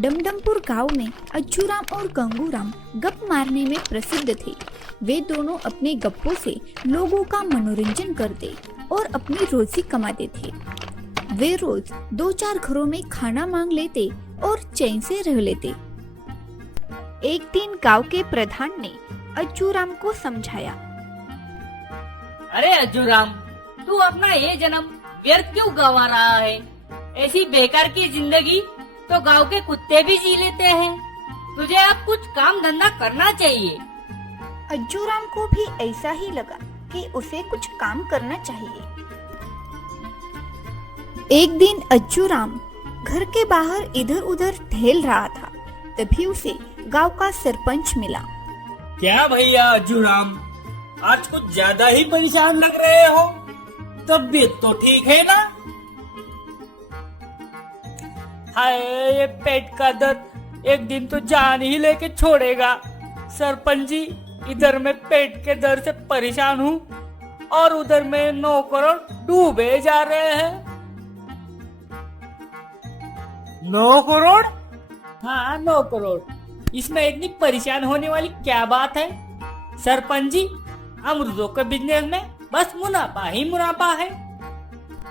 डमडमपुर गांव में अज्जूराम और गंगूराम गप मारने में प्रसिद्ध थे। वे दोनों अपने गप्पों से लोगों का मनोरंजन करते और अपनी रोजी कमाते थे। वे रोज 2-4 घरों में खाना मांग लेते और चैन से रह लेते। एक दिन गांव के प्रधान ने अज्जूराम को समझाया। अरे अज्जूराम, तू अपना ये जन्म व्यर्थ क्यों गंवा रहा है? ऐसी बेकार की जिंदगी तो गांव के कुत्ते भी जी लेते हैं। तुझे अब कुछ काम धंधा करना चाहिए। अज्जूराम को भी ऐसा ही लगा कि उसे कुछ काम करना चाहिए। एक दिन अज्जूराम घर के बाहर इधर उधर टहल रहा था। तभी उसे गांव का सरपंच मिला। क्या भैया अज्जूराम, आज कुछ ज्यादा ही परेशान लग रहे हो? तबीयत तो ठीक है ना? हाय, ये पेट का दर्द एक दिन तो जान ही लेके छोड़ेगा। सरपंच जी, इधर मैं पेट के दर्द से परेशान हूँ और उधर में 9 करोड़ डूबे जा रहे हैं। 9 करोड़? हाँ, 9 करोड़। इसमें इतनी परेशान होने वाली क्या बात है? सरपंच जी, अमरूदों के बिजनेस में बस मुनाफा ही मुनाफा है,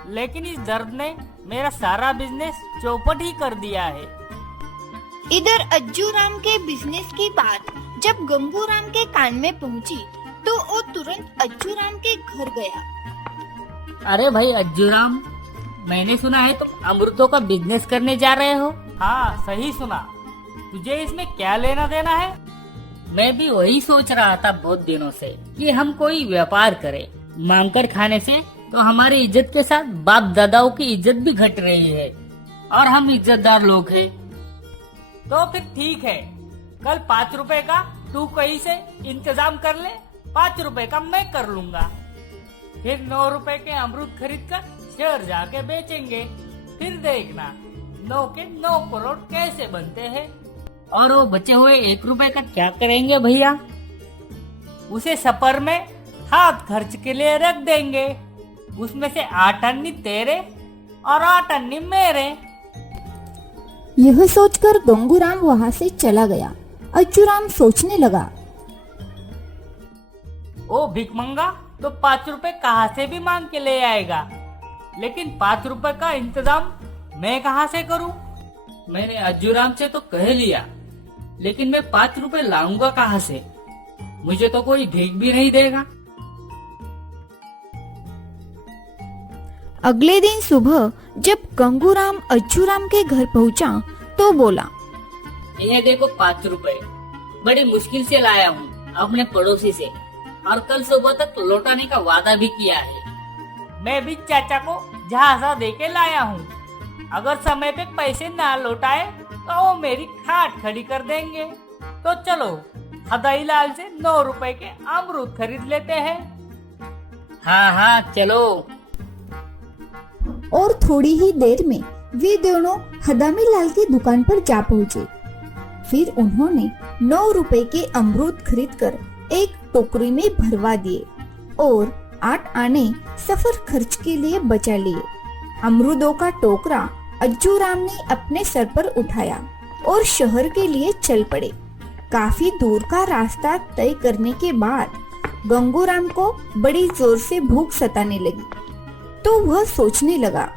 लेकिन इस दर्द ने मेरा सारा बिजनेस चौपट ही कर दिया है। इधर अज्जूराम के बिजनेस की बात जब गंगूराम के कान में पहुंची तो वो तुरंत अज्जूराम के घर गया। अरे भाई अज्जूराम, मैंने सुना है तुम अमरूदों का बिजनेस करने जा रहे हो। हाँ, सही सुना। तुझे इसमें क्या लेना देना है? मैं भी वही सोच रहा था बहुत दिनों से कि हम कोई व्यापार करें। मांगकर खाने से तो हमारी इज्जत के साथ बाप दादाओं की इज्जत भी घट रही है और हम इज्जतदार लोग हैं। तो फिर ठीक है, कल 5 रुपए का तू कहीं से इंतजाम कर ले, 5 रुपए का मैं कर लूंगा। फिर 9 रुपए के अमरूद खरीद कर शहर जाके बेचेंगे। फिर देखना 9 के 9 करोड़ कैसे बनते हैं। और वो बचे हुए 1 रुपए का क्या करेंगे भैया? उसे सफर में हाथ खर्च के लिए रख देंगे। उसमें से 8 अन्नी तेरे और 8 अन्नी मेरे। यह सोचकर गंगूराम वहां से चला गया। अज्जूराम सोचने लगा, ओ भिखमंगा तो 5 रुपए कहाँ से भी मांग के ले आएगा, लेकिन 5 रुपए का इंतजाम मैं कहाँ से करूँ? मैंने अज्जूराम से तो कह लिया, लेकिन मैं 5 रुपए लाऊंगा कहाँ से? मुझे तो कोई भीख भी नहीं देगा। अगले दिन सुबह जब गंगूराम अज्जूराम के घर पहुंचा तो बोला, ये देखो 5 रुपए, बड़ी मुश्किल से लाया हूँ अपने पड़ोसी से, और कल सुबह तक लौटाने का वादा भी किया है। मैं भी चाचा को झांसा दे के लाया हूँ। अगर समय पे पैसे ना लौटाए तो वो मेरी खाट खड़ी कर देंगे। तो चलो हदाई लाल से 9 रुपए के अमरूद खरीद लेते हैं। हाँ हाँ चलो। और थोड़ी ही देर में वे दोनों हदामी लाल की दुकान पर जा पहुँचे। फिर उन्होंने 9 रुपए के अमरूद खरीदकर एक टोकरी में भरवा दिए और 8 आने सफर खर्च के लिए बचा लिए। अमरूदों का टोकरा अज्जूराम ने अपने सर पर उठाया और शहर के लिए चल पड़े। काफी दूर का रास्ता तय करने के बाद गंगूराम को बड़ी जोर से भूख सताने लगी, तो वह सोचने लगा,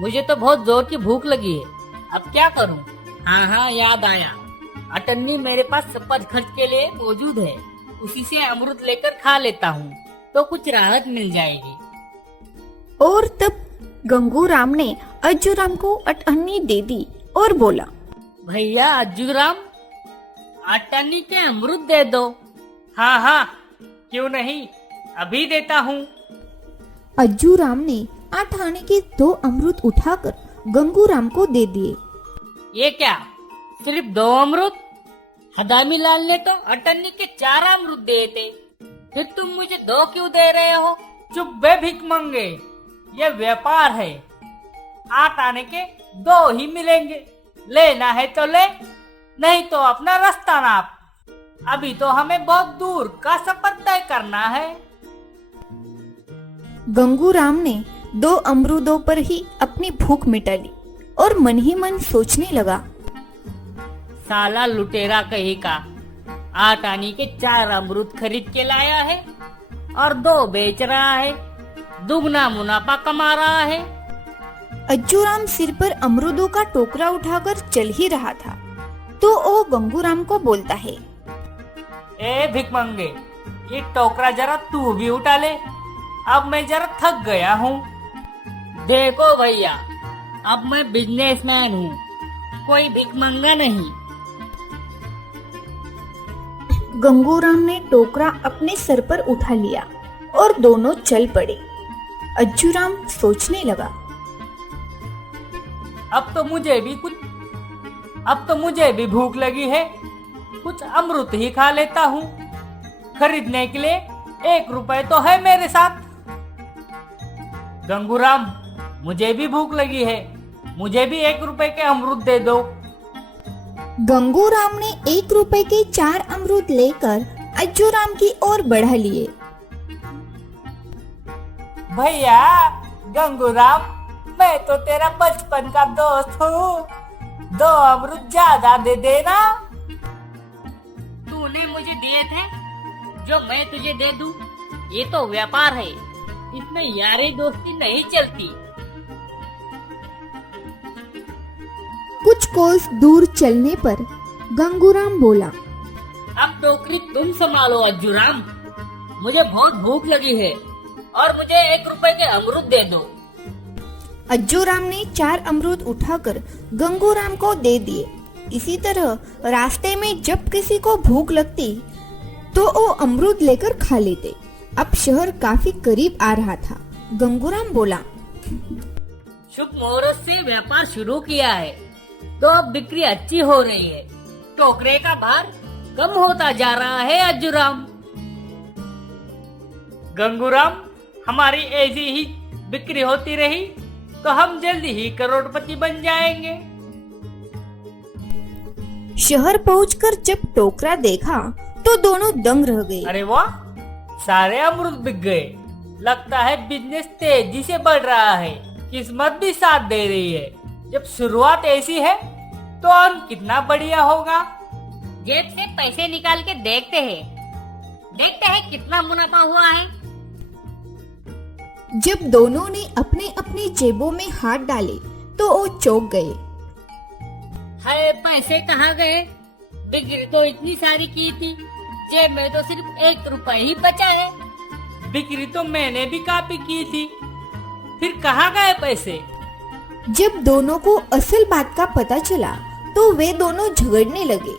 मुझे तो बहुत जोर की भूख लगी है, अब क्या करूं? हाँ हाँ याद आया, अटन्नी मेरे पास सफर खर्च के लिए मौजूद है, उसी से अमरूद लेकर खा लेता हूँ तो कुछ राहत मिल जाएगी। और तब गंगूराम ने अज्जूराम को अठन्नी दे दी और बोला, भैया अज्जूराम, 8 अन्नी के अमरूद दे दो। हाँ हाँ, क्यों नहीं, अभी देता हूँ। अज्जूराम ने 8 आने के 2 अमरूद उठाकर गंगूराम को दे दिए। ये क्या, सिर्फ 2 अमरूद? हदामी लाल ने तो 8 अन्नी के 4 अमरूद दिए थे, फिर तुम मुझे 2 क्यों दे रहे हो? चुप बे भिख मंगे, ये व्यापार है, 8 आने के 2 ही मिलेंगे। लेना है तो ले, नहीं तो अपना रास्ता नाप। अभी तो हमें बहुत दूर का सफर तय करना है। गंगूराम ने 2 अमरूदों पर ही अपनी भूख मिटा ली और मन ही मन सोचने लगा। साला लुटेरा कहीं का 8 आने के 4 अमरूद खरीद के लाया है और 2 बेच रहा है, दुगना मुनाफा कमा रहा है। अज्जूराम सिर पर अमरूदों का टोकरा उठाकर चल ही रहा था तो वो गंगूराम को बोलता है, ए भिकमंगे, ये टोकरा जरा तू भी उठा ले, अब मैं जरा थक गया हूँ। देखो भैया, अब मैं बिजनेसमैन हूँ, कोई भिकमंगा नहीं। गंगूराम ने टोकरा अपने सर पर उठा लिया और दोनों चल पड़े। अज्जूराम सोचने लगा, अब तो मुझे भी भूख लगी है, कुछ अमरूद ही खा लेता हूँ। खरीदने के लिए 1 रुपए तो है मेरे साथ। गंगूराम, मुझे भी भूख लगी है, मुझे भी 1 रुपए के अमरूद दे दो। गंगूराम ने 1 रुपए के 4 अमरूद लेकर अज्जूराम की ओर बढ़ा लिए। भैया गंगूराम, मैं तो तेरा बचपन का दोस्त हूँ, 2 अमरूद ज्यादा दे देना। तूने मुझे दिए थे जो मैं तुझे दे दूं, ये तो व्यापार है, इसमें यारी दोस्ती नहीं चलती। कुछ कोस दूर चलने पर गंगूराम बोला, अब टोकरी तुम संभालो अज्जूराम, मुझे बहुत भूख लगी है और मुझे 1 रुपए के अमरूद दे दो। अज्जूराम ने 4 अमरूद उठाकर गंगूराम को दे दिए। इसी तरह रास्ते में जब किसी को भूख लगती तो वो अमरूद लेकर खा लेते। अब शहर काफी करीब आ रहा था। गंगूराम बोला, शुभ मुहूर्त से व्यापार शुरू किया है तो अब बिक्री अच्छी हो रही है, टोकरे का भार कम होता जा रहा है अज्जूराम। गंगूराम, हमारी ऐसी ही बिक्री होती रही तो हम जल्दी ही करोड़पति बन जाएंगे। शहर पहुंचकर जब टोकरा देखा तो दोनों दंग रह गए। अरे वाह, सारे अमरूद बिक गए। लगता है बिजनेस तेजी से बढ़ रहा है, किस्मत भी साथ दे रही है। जब शुरुआत ऐसी है तो अंत कितना बढ़िया होगा। जेब से पैसे निकाल के देखते हैं कितना मुनाफा हुआ है। जब दोनों ने अपने अपने जेबों में हाथ डाले तो वो चौंक गए। हाय, पैसे कहाँ गए? बिक्री तो इतनी सारी की थी, जेब में तो सिर्फ 1 रुपए ही बचा है। बिक्री तो मैंने भी काफी की थी, फिर कहाँ गए पैसे? जब दोनों को असल बात का पता चला तो वे दोनों झगड़ने लगे।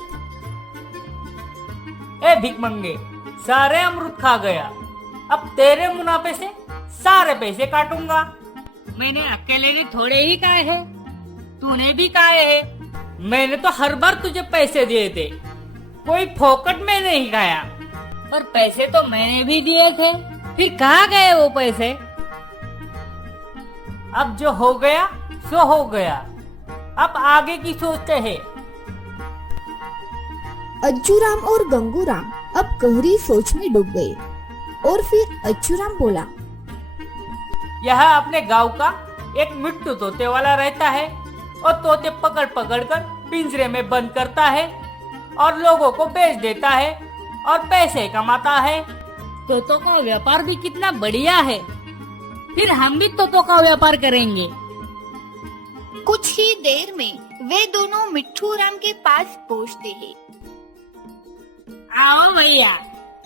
ए भिकमंगे, सारे अमरूद खा गया, अब तेरे मुनाफे से सारे पैसे काटूंगा। मैंने अकेले ने थोड़े ही खाए हैं, तूने भी खाए हैं। मैंने तो हर बार तुझे पैसे दिए थे, कोई फोकट में नहीं खाया। पर पैसे तो मैंने भी दिए थे, फिर कहाँ गए वो पैसे? अब जो हो गया सो हो गया, अब आगे की सोचते हैं। अज्जूराम और गंगूराम अब गहरी सोच में डूब गए और फिर अज्जूराम बोला, यहाँ अपने गांव का एक मिट्टू तोते वाला रहता है और तोते पकड़ पकड़ कर पिंजरे में बंद करता है और लोगों को बेच देता है और पैसे कमाता है। तोतों का व्यापार भी कितना बढ़िया है, फिर हम भी तोतों का व्यापार करेंगे। कुछ ही देर में वे दोनों मिट्ठू राम के पास पहुँचते हैं। आओ भैया,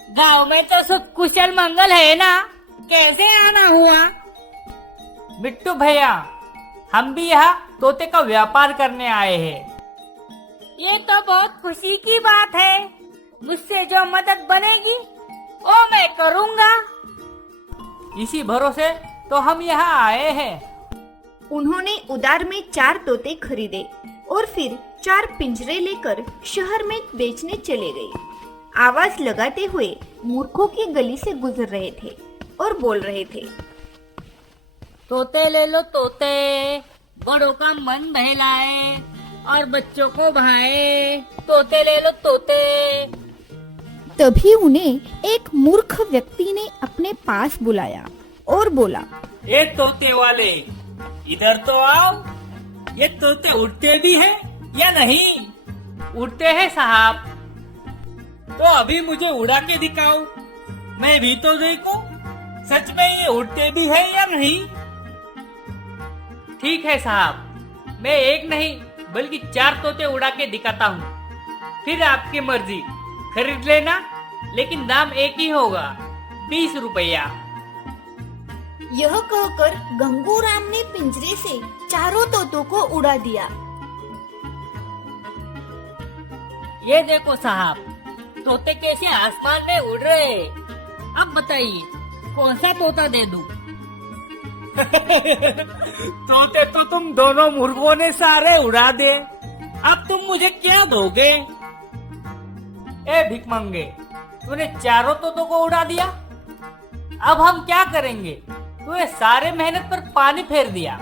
गांव में तो सुख कुशल मंगल है ना, कैसे आना हुआ? मिट्टू भैया, हम भी यहाँ तोते का व्यापार करने आए हैं। ये तो बहुत खुशी की बात है, मुझसे जो मदद बनेगी वो मैं करूँगा। इसी भरोसे तो हम यहाँ आए हैं। उन्होंने उधार में 4 तोते खरीदे और फिर 4 पिंजरे लेकर शहर में बेचने चले गए। आवाज लगाते हुए मूर्खों की गली से गुजर रहे थे और बोल रहे थे, तोते ले लो तोते, बड़ों का मन बहलाए और बच्चों को भाए, तोते ले लो तोते। तभी उन्हें एक मूर्ख व्यक्ति ने अपने पास बुलाया और बोला, ए तोते वाले, इधर तो आओ। ये तोते उड़ते भी हैं या नहीं? उड़ते हैं साहब। तो अभी मुझे उड़ा के दिखाओ, मैं भी तो देखूं सच में ये उड़ते भी हैं या नहीं। ठीक है साहब, मैं एक नहीं बल्कि 4 तोते उड़ा के दिखाता हूँ, फिर आपकी मर्जी, खरीद लेना, लेकिन दाम एक ही होगा, 20 रुपया। यह कहकर गंगूराम ने पिंजरे से चारों तोतों को उड़ा दिया। ये देखो साहब, तोते कैसे आसमान में उड़ रहे हैं। अब बताइए कौन सा तोता दे दूं? तोते तो तुम दोनों मुर्गों ने सारे उड़ा दे, अब तुम मुझे क्या दोगे? ए भिकमंगे, तूने चारों तोतों को उड़ा दिया, अब हम क्या करेंगे? तूने सारे मेहनत पर पानी फेर दिया,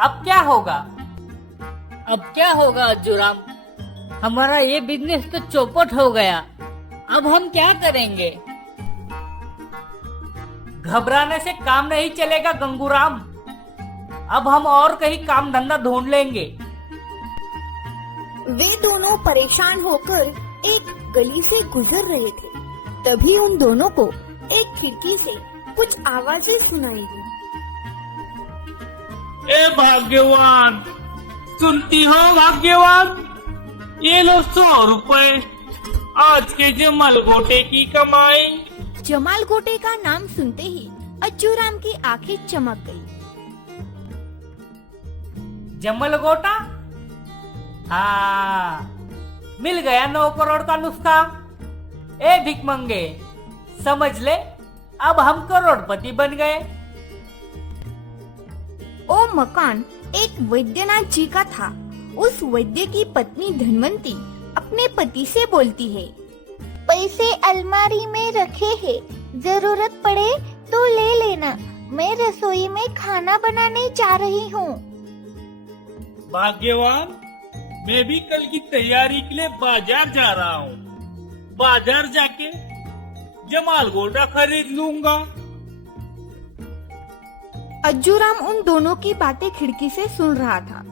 अब क्या होगा? अब क्या होगा अज्जूराम, हमारा ये बिजनेस तो चौपट हो गया, अब हम क्या करेंगे? घबराने से काम नहीं चलेगा गंगूराम, अब हम और कहीं काम धंधा ढूंढ लेंगे। वे दोनों परेशान होकर एक गली से गुजर रहे थे। तभी उन दोनों को एक खिड़की से कुछ आवाजें सुनाई दी। ए भाग्यवान, सुनती हो भाग्यवान, ये लो 100 रुपए, आज के जमाल गोटे की कमाई। जमाल गोटे का नाम सुनते ही अज्जूराम की आंखें चमक गई। जमल गोटा? हाँ, मिल गया 9 करोड़ का नुस्खा। ए भिकमंगे, समझ ले, अब हम करोड़पति बन गए। वो मकान एक वैद्यनाथ जी का था। उस वैद्य की पत्नी धनवंती अपने पति से बोलती है, पैसे अलमारी में रखे हैं, जरूरत पड़े तो ले लेना, मैं रसोई में खाना बनाने जा रही हूँ। भाग्यवान, मैं भी कल की तैयारी के लिए बाजार जा रहा हूँ, बाजार जाके जमाल गोटा खरीद लूंगा। अज्जूराम उन दोनों की बातें खिड़की से सुन रहा था।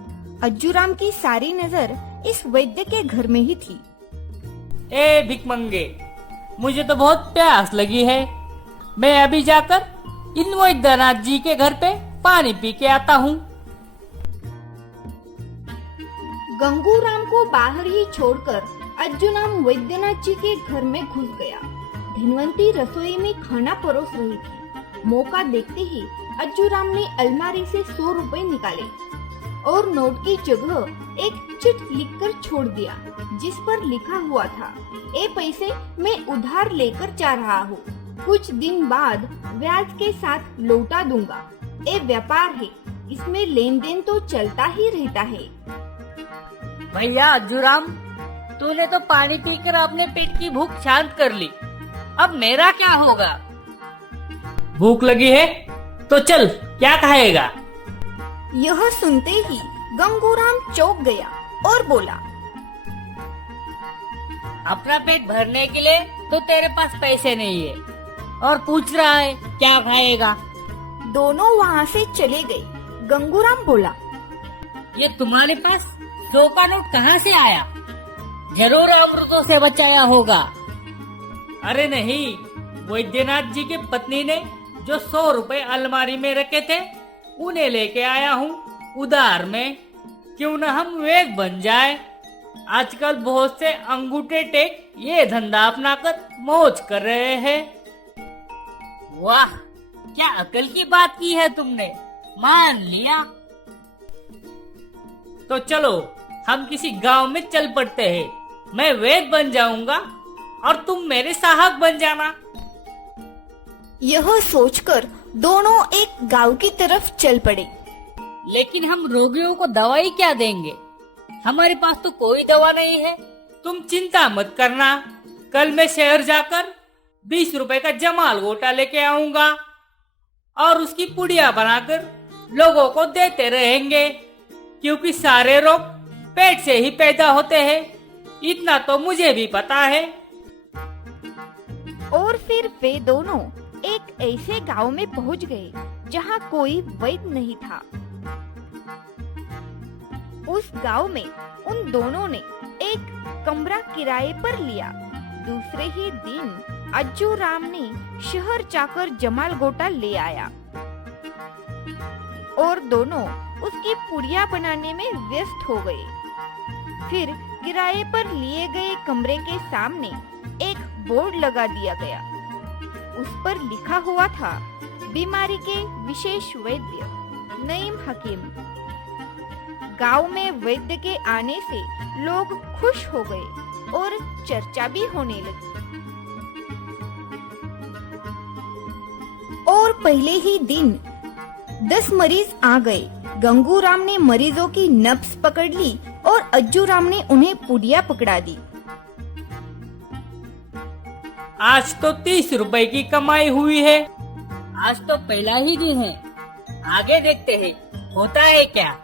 अज्जूराम की सारी नजर इस वैद्य के घर में ही थी। ए भिकमंगे, मुझे तो बहुत प्यास लगी है, मैं अभी जाकर इन वैद्यनाथ जी के घर पे पानी पी के आता हूँ। गंगूराम को बाहर ही छोड़कर अज्जूराम वैद्यनाथ जी के घर में घुस गया। धनवंती रसोई में खाना परोस रही थी। मौका देखते ही अज्जूराम ने अलमारी से 100 रुपए निकाले और नोट की जगह एक चिट लिखकर छोड़ दिया, जिस पर लिखा हुआ था, ये पैसे मैं उधार लेकर जा रहा हूँ, कुछ दिन बाद ब्याज के साथ लौटा दूंगा। ये व्यापार है, इसमें लेन देन तो चलता ही रहता है। भैया अज्जूराम, तूने तो पानी पीकर अपने पेट की भूख शांत कर ली, अब मेरा क्या होगा? भूख लगी है तो चल, क्या खाएगा? यह सुनते ही गंगूराम चौंक गया और बोला, अपना पेट भरने के लिए तो तेरे पास पैसे नहीं है और पूछ रहा है क्या खाएगा? दोनों वहाँ से चले गए। गंगूराम बोला, ये तुम्हारे पास 100 का नोट कहाँ से आया? जरूर अमृतों से बचाया होगा। अरे नहीं, वैद्यनाथ जी की पत्नी ने जो 100 रुपए अलमारी में रखे थे, उन्हें लेके आया हूँ उधार में। क्यों न हम वैद्य बन जाए। आजकल बहुत से अंगूठे टेक ये धंधा अपनाकर मौज कर रहे हैं। वाह, क्या अकल की बात की है तुमने, मान लिया। तो चलो हम किसी गांव में चल पड़ते हैं, मैं वैद्य बन जाऊंगा और तुम मेरे सहायक बन जाना। यह सोचकर दोनों एक गांव की तरफ चल पड़े। लेकिन हम रोगियों को दवाई क्या देंगे? हमारे पास तो कोई दवा नहीं है। तुम चिंता मत करना, कल मैं शहर जाकर 20 रुपए का जमाल गोटा लेके आऊंगा और उसकी पुड़िया बनाकर लोगों को देते रहेंगे, क्योंकि सारे रोग पेट से ही पैदा होते हैं, इतना तो मुझे भी पता है। और फिर वे दोनों एक ऐसे गांव में पहुंच गए जहां कोई वैद्य नहीं था। उस गांव में उन दोनों ने एक कमरा किराए पर लिया। दूसरे ही दिन अज्जू राम ने शहर जाकर जमाल गोटा ले आया और दोनों उसकी पुड़िया बनाने में व्यस्त हो गए। फिर किराए पर लिए गए कमरे के सामने एक बोर्ड लगा दिया गया। उस पर लिखा हुआ था, बीमारी के विशेष वैद्य नईम हकीम। गांव में वैद्य के आने से लोग खुश हो गए और चर्चा भी होने लगी। और पहले ही दिन 10 मरीज आ गए। गंगू राम ने मरीजों की नब्ज पकड़ ली और अज्जू राम ने उन्हें पुड़िया पकड़ा दी। आज तो 30 रुपए की कमाई हुई है। आज तो पहला ही दिन है, आगे देखते हैं होता है क्या।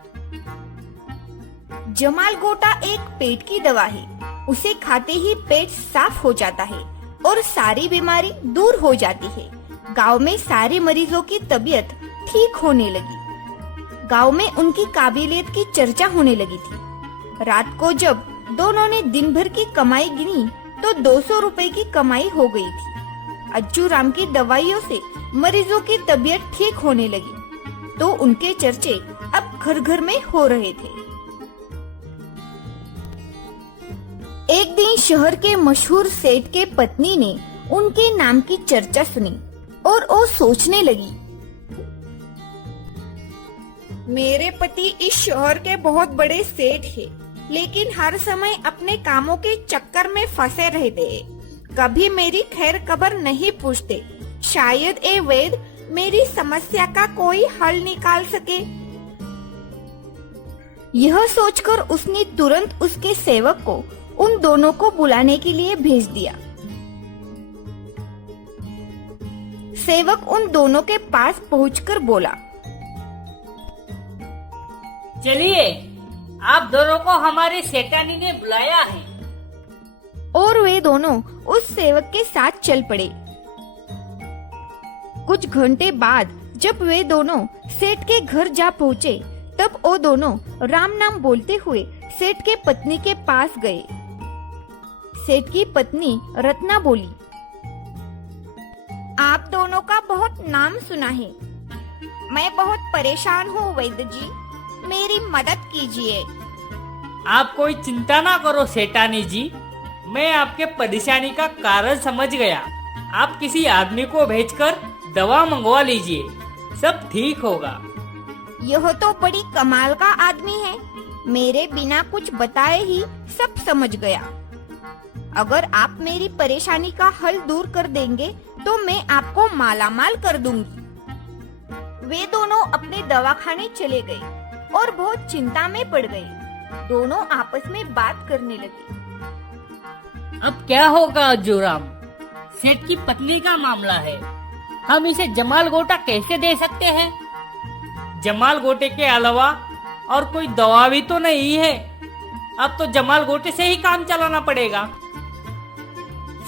जमाल गोटा एक पेट की दवा है। उसे खाते ही पेट साफ हो जाता है और सारी बीमारी दूर हो जाती है। गांव में सारे मरीजों की तबीयत ठीक होने लगी। गांव में उनकी काबिलियत की चर्चा होने लगी थी। रात को जब दोनों ने दिन भर की कमाई गिनी तो 200 रुपए की कमाई हो गई थी। अज्जू राम की दवाइयों से मरीजों की तबीयत ठीक होने लगी तो उनके चर्चे अब घर घर में हो रहे थे। एक दिन शहर के मशहूर सेठ के पत्नी ने उनके नाम की चर्चा सुनी और वो सोचने लगी, मेरे पति इस शहर के बहुत बड़े सेठ हैं, लेकिन हर समय अपने कामों के चक्कर में फंसे रहते हैं। कभी मेरी खैर खबर नहीं पूछते। शायद ये वैद्य मेरी समस्या का कोई हल निकाल सके। यह सोचकर उसने तुरंत उसके सेवक को उन दोनों को बुलाने के लिए भेज दिया। सेवक उन दोनों के पास पहुंचकर बोला, चलिए, आप दोनों को हमारे सेठानी ने बुलाया है। और वे दोनों उस सेवक के साथ चल पड़े। कुछ घंटे बाद जब वे दोनों सेठ के घर जा पहुँचे तब वो दोनों राम नाम बोलते हुए सेठ के पत्नी के पास गए। सेठ की पत्नी रत्ना बोली, आप दोनों का बहुत नाम सुना है। मैं बहुत परेशान हूँ वैद्य जी, मेरी मदद कीजिए। आप कोई चिंता ना करो सेठानी जी, मैं आपके परेशानी का कारण समझ गया। आप किसी आदमी को भेजकर दवा मंगवा लीजिए, सब ठीक होगा। यह तो बड़ी कमाल का आदमी है, मेरे बिना कुछ बताए ही सब समझ गया। अगर आप मेरी परेशानी का हल दूर कर देंगे तो मैं आपको मालामाल कर दूंगी। वे दोनों अपने दवाखाने चले गए और बहुत चिंता में पड़ गए। दोनों आपस में बात करने लगे। अब क्या होगा अज्जू राम? सेठ की पत्नी का मामला है, हम इसे जमाल गोटा कैसे दे सकते हैं? जमाल गोटे के अलावा और कोई दवा भी तो नहीं है। अब तो जमाल गोटे से ही काम चलाना पड़ेगा।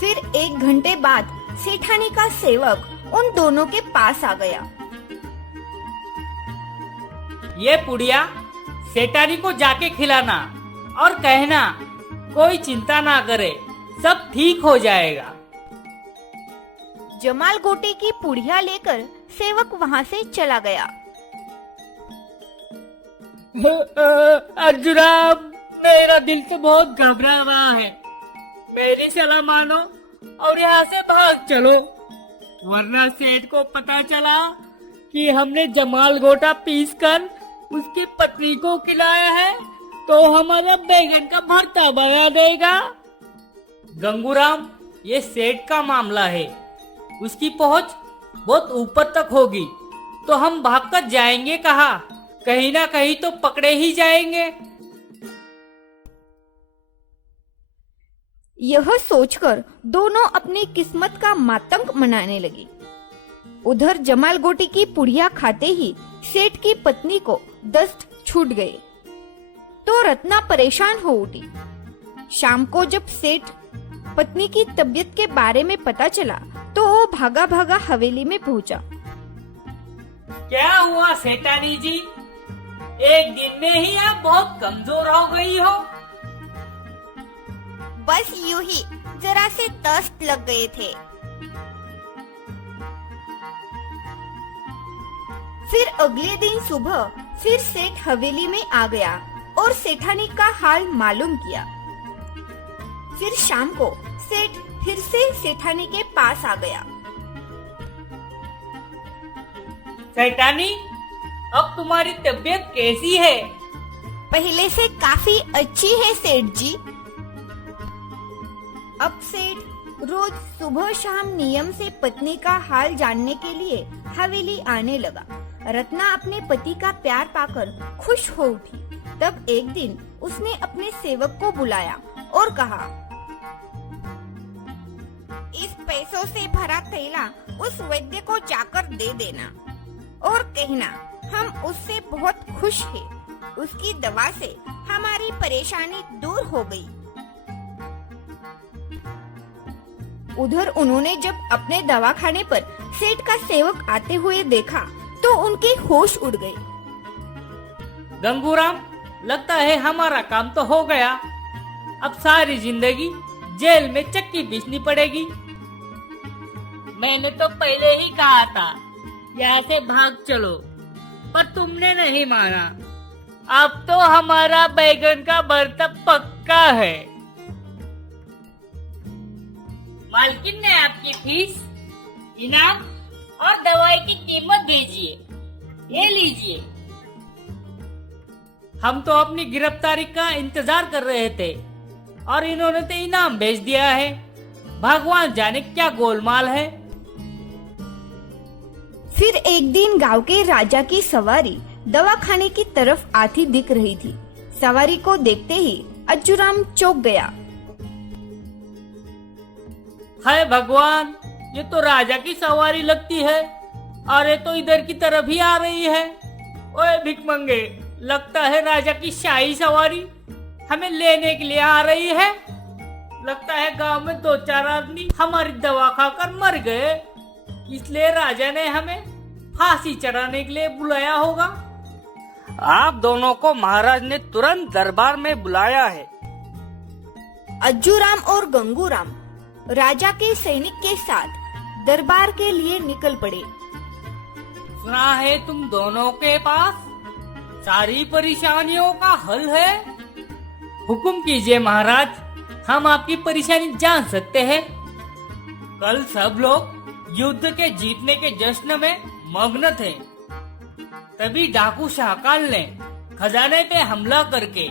फिर 1 घंटे बाद सेठानी का सेवक उन दोनों के पास आ गया। ये पुड़िया सेठानी को जाके खिलाना और कहना कोई चिंता ना करे, सब ठीक हो जाएगा। जमाल गोटे की पुड़िया लेकर सेवक वहाँ से चला गया। अज्जू राम, मेरा दिल तो बहुत घबरा रहा है। मेरी सलाह मानो और यहाँ से भाग चलो, वरना सेठ को पता चला कि हमने जमाल गोटा पीस कर उसकी पत्नी को खिलाया है तो हमारा बैगन का भरता बना देगा। गंगूराम, ये सेठ का मामला है, उसकी पहुंच बहुत ऊपर तक होगी तो हम भागकर जाएंगे कहाँ? कहीं ना कहीं तो पकड़े ही जाएंगे। यह सोचकर दोनों अपनी किस्मत का मातंग मनाने लगे। उधर जमाल गोटी की पुड़िया खाते ही सेठ की पत्नी को दस्त छूट गए तो रत्ना परेशान हो उठी। शाम को जब सेठ पत्नी की तबीयत के बारे में पता चला तो वो भागा भागा हवेली में पहुंचा। क्या हुआ सेठानी जी? एक दिन में ही आप बहुत कमजोर हो गई हो। बस यूं ही जरा से दस्त लग गए थे। फिर अगले दिन सुबह फिर सेठ हवेली में आ गया और सेठानी का हाल मालूम किया। फिर शाम को सेठ फिर से सेठानी के पास आ गया। सेठानी, अब तुम्हारी तबीयत कैसी है? पहले से काफी अच्छी है सेठ जी। अब सेठ रोज सुबह शाम नियम से पत्नी का हाल जानने के लिए हवेली आने लगा। रत्ना अपने पति का प्यार पाकर खुश हो उठी। तब एक दिन उसने अपने सेवक को बुलाया और कहा, इस पैसों से भरा थैला उस वैद्य को जाकर दे देना और कहना हम उससे बहुत खुश हैं। उसकी दवा से हमारी परेशानी दूर हो गई। उधर उन्होंने जब अपने दवाखाने पर सेठ का सेवक आते हुए देखा तो उनके होश उड़ गए। गंगूराम, लगता है हमारा काम तो हो गया। अब सारी जिंदगी जेल में चक्की पीसनी पड़ेगी। मैंने तो पहले ही कहा था यहाँ से भाग चलो, पर तुमने नहीं माना। अब तो हमारा बैगन का भरता पक्का है। मालकिन ने आपकी फीस, इनाम और दवाई की कीमत भेजिए, ये लीजिए। हम तो अपनी गिरफ्तारी का इंतजार कर रहे थे और इन्होंने तो इनाम भेज दिया है। भगवान जाने क्या गोलमाल है। फिर एक दिन गांव के राजा की सवारी दवाखाने की तरफ आती दिख रही थी। सवारी को देखते ही अज्जूराम चौंक गया। हाय भगवान, ये तो राजा की सवारी लगती है। अरे तो इधर की तरफ ही आ रही है। ओए भिखमंगे, लगता है राजा की शाही सवारी हमें लेने के लिए आ रही है। लगता है गांव में 2-4 आदमी हमारी दवा खाकर मर गए, इसलिए राजा ने हमें फांसी चढ़ाने के लिए बुलाया होगा। आप दोनों को महाराज ने तुरंत दरबार में बुलाया है। अज्जूराम और गंगूराम राजा के सैनिक के साथ दरबार के लिए निकल पड़े। सुना है तुम दोनों के पास सारी परेशानियों का हल है। हुक्म कीजिए महाराज, हम आपकी परेशानी जान सकते हैं। कल सब लोग युद्ध के जीतने के जश्न में मग्न थे, तभी डाकू शाकाल ने खजाने पे हमला करके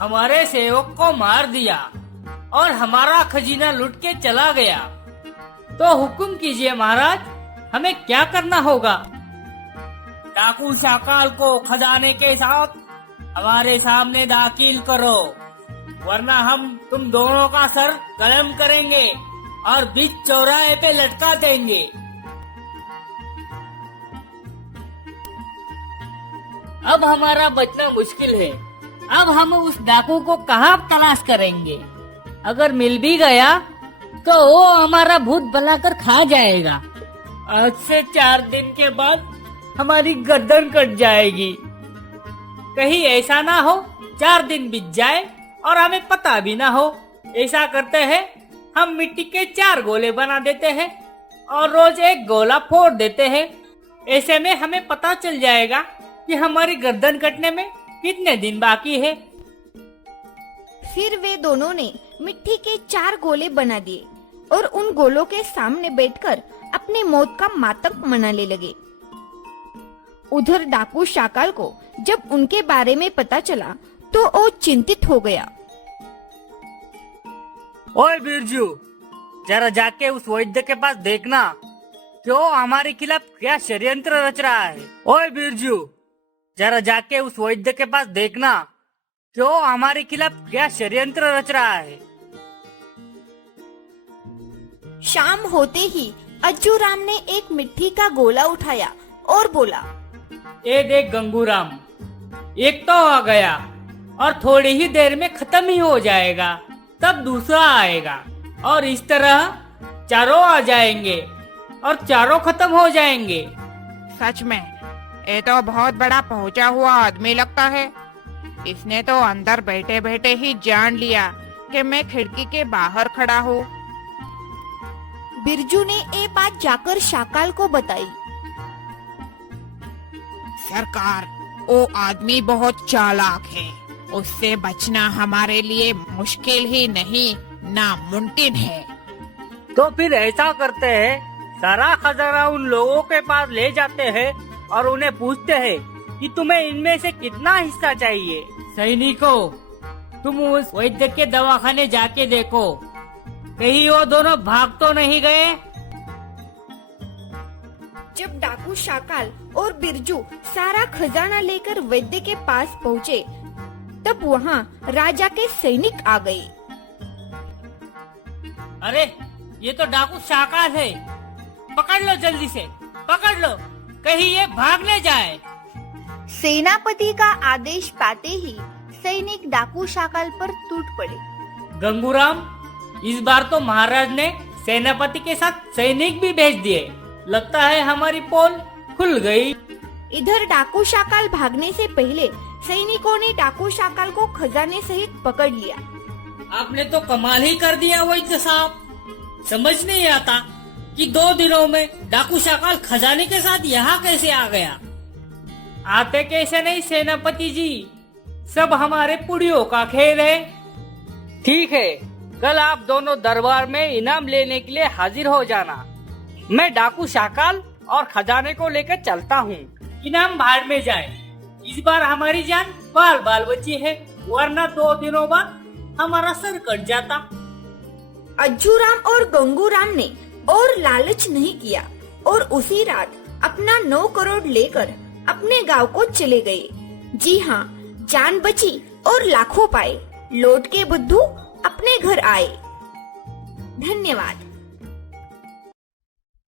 हमारे सेवक को मार दिया और हमारा खजीना लूट के चला गया। तो हुक्म कीजिए महाराज, हमें क्या करना होगा? डाकू शाकाल को खजाने के साथ हमारे सामने दाखिल करो, वरना हम तुम दोनों का सर कलम करेंगे और बीच चौराहे पे लटका देंगे। अब हमारा बचना मुश्किल है। अब हम उस डाकू को कहाँ तलाश करेंगे? अगर मिल भी गया तो वो हमारा भूत बनाकर खा जाएगा। आज से 4 दिन के बाद हमारी गर्दन कट जाएगी। कहीं ऐसा ना हो 4 दिन बीत जाए और हमें पता भी ना हो। ऐसा करते हैं, हम मिट्टी के 4 गोले बना देते हैं और रोज एक गोला फोड़ देते हैं। ऐसे में हमें पता चल जाएगा कि हमारी गर्दन कटने में कितने दिन बाकी है। फिर वे दोनों ने मिट्टी के 4 गोले बना दिए और उन गोलों के सामने बैठकर अपने मौत का मातम मनाने लगे। उधर डाकू शाकाल को जब उनके बारे में पता चला तो वो चिंतित हो गया। ओए बिरजू, जरा जाके उस वैद्य के पास देखना कि वो हमारे खिलाफ क्या षड्यंत्र रच रहा है। ओए बिरजू, जरा जाके उस वैद्य के पास देखना कि वो हमारे खिलाफ क्या षड्यंत्र रच रहा है। शाम होते ही अज्जूराम ने एक मिट्टी का गोला उठाया और बोला, ए देख गंगूराम, एक तो आ गया और थोड़ी ही देर में खत्म ही हो जाएगा, तब दूसरा आएगा और इस तरह चारों आ जाएंगे और चारों खत्म हो जाएंगे। सच में ये तो बहुत बड़ा पहुंचा हुआ आदमी लगता है। इसने तो अंदर बैठे बैठे ही जान लिया कि मैं खिड़की के बाहर खड़ा हूँ। बिरजू ने ये बात जाकर शाकाल को बताई। सरकार, वो आदमी बहुत चालाक है। उससे बचना हमारे लिए मुश्किल ही नहीं, नामुमकिन है। तो फिर ऐसा करते हैं, सारा खजाना उन लोगों के पास ले जाते हैं और उन्हें पूछते हैं कि तुम्हें इनमें से कितना हिस्सा चाहिए। सैनिकों, तुम उस वैद्य के दवाखाने जाके देखो, कहीं वो दोनों भाग तो नहीं गए। जब डाकू शाकाल और बिरजू सारा खजाना लेकर वैद्य के पास पहुँचे, तब वहाँ राजा के सैनिक आ गए। अरे, ये तो डाकू शाकाल है, पकड़ लो जल्दी से, पकड़ लो, कहीं ये भाग न जाए। सेनापति का आदेश पाते ही सैनिक डाकू शाकाल पर टूट पड़े। गंगूराम, इस बार तो महाराज ने सेनापति के साथ सैनिक भी भेज दिए। लगता है हमारी पोल खुल गई। इधर डाकू शाकाल भागने से पहले सैनिकों ने डाकू शाकाल को खजाने सहित पकड़ लिया। आपने तो कमाल ही कर दिया वैद्य साहब। समझ नहीं आता कि 2 दिनों में डाकू शाकाल खजाने के साथ यहाँ कैसे आ गया। आते कैसे नहीं सेनापति जी, सब हमारे पुड़ियों का खेल है। ठीक है, कल आप दोनों दरबार में इनाम लेने के लिए हाजिर हो जाना। मैं डाकू शाकाल और खजाने को लेकर चलता हूँ। इनाम भाड़ में जाए, इस बार हमारी जान बाल बाल बची है, वरना 2 दिनों बाद हमारा सर कट जाता। अज्जूराम और गंगूराम ने और लालच नहीं किया और उसी रात अपना 9 करोड़ लेकर अपने गांव को चले गए। जी हाँ, जान बची और लाखों पाए। लौट के बुद्धू अपने घर आए। धन्यवाद।